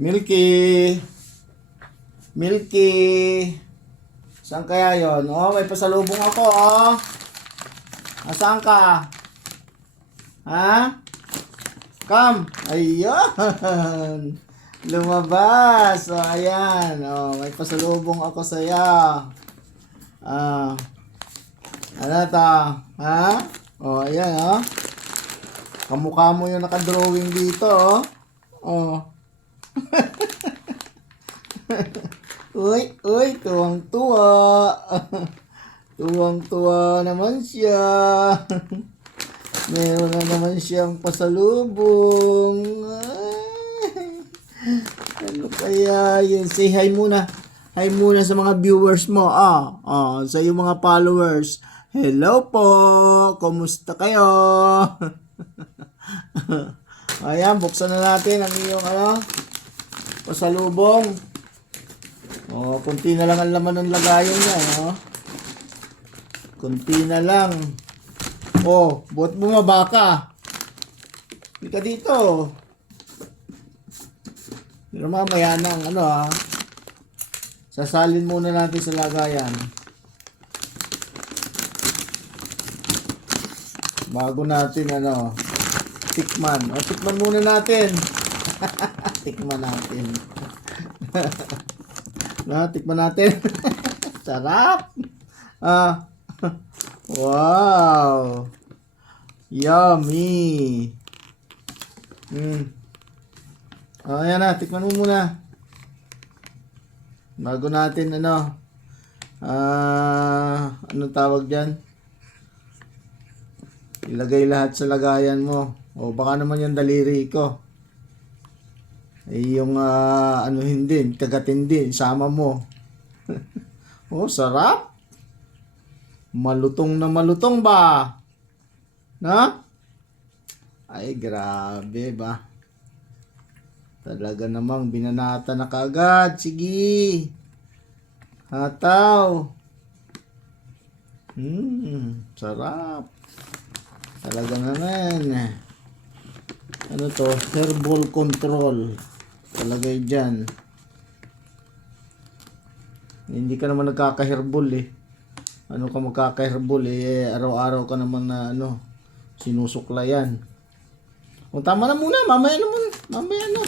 Milky. Milky. Saan kaya yon? Oh, may pasalubong ako, oh. Asaan ka? Ha? Come. Ayan. Lumabas. O, ayan. O, may pasalubong ako sa'yo. Ano ta? Ha? O, ayan, o. Kamukha mo yung nakadrawing dito, o. O. Uy, uy, tuwang-tuwa. Tuwang-tuwa naman siya. Meron na naman siyang pasalubong. Ay, ano kaya yun? Say hi muna. Hi muna sa mga viewers mo. Sa iyong mga followers. Hello po. Kumusta kayo? Ayan, buksan na natin ang iyong pasalubong. Kunti na lang ang laman ng lagayan niya. Kunti na lang. Ba't bumaba ka? Hindi ka dito. Pero mamaya nang sasalin muna natin sa lagayan. Bago natin tikman. Tikman muna natin. Tikman natin. Tikman natin. Sarap. Wow. Yummy. Ayan na, tikman mo muna. Bago natin anong tawag dyan? Ilagay lahat sa lagayan mo. Baka naman yung daliri ko. Yung hindi, kagatin din, sama mo. Sarap. Malutong na malutong ba? Na? Ay, grabe ba? Talaga namang binanata na kaagad. Sige. Hataw. Sarap. Talaga naman. Ano to? Herbal control. Talagay dyan. Hindi ka naman nagkaka-herbal Ano ka magkaka-herbal araw-araw ka naman na sinusuklayan. Tama na muna. Mamaya na.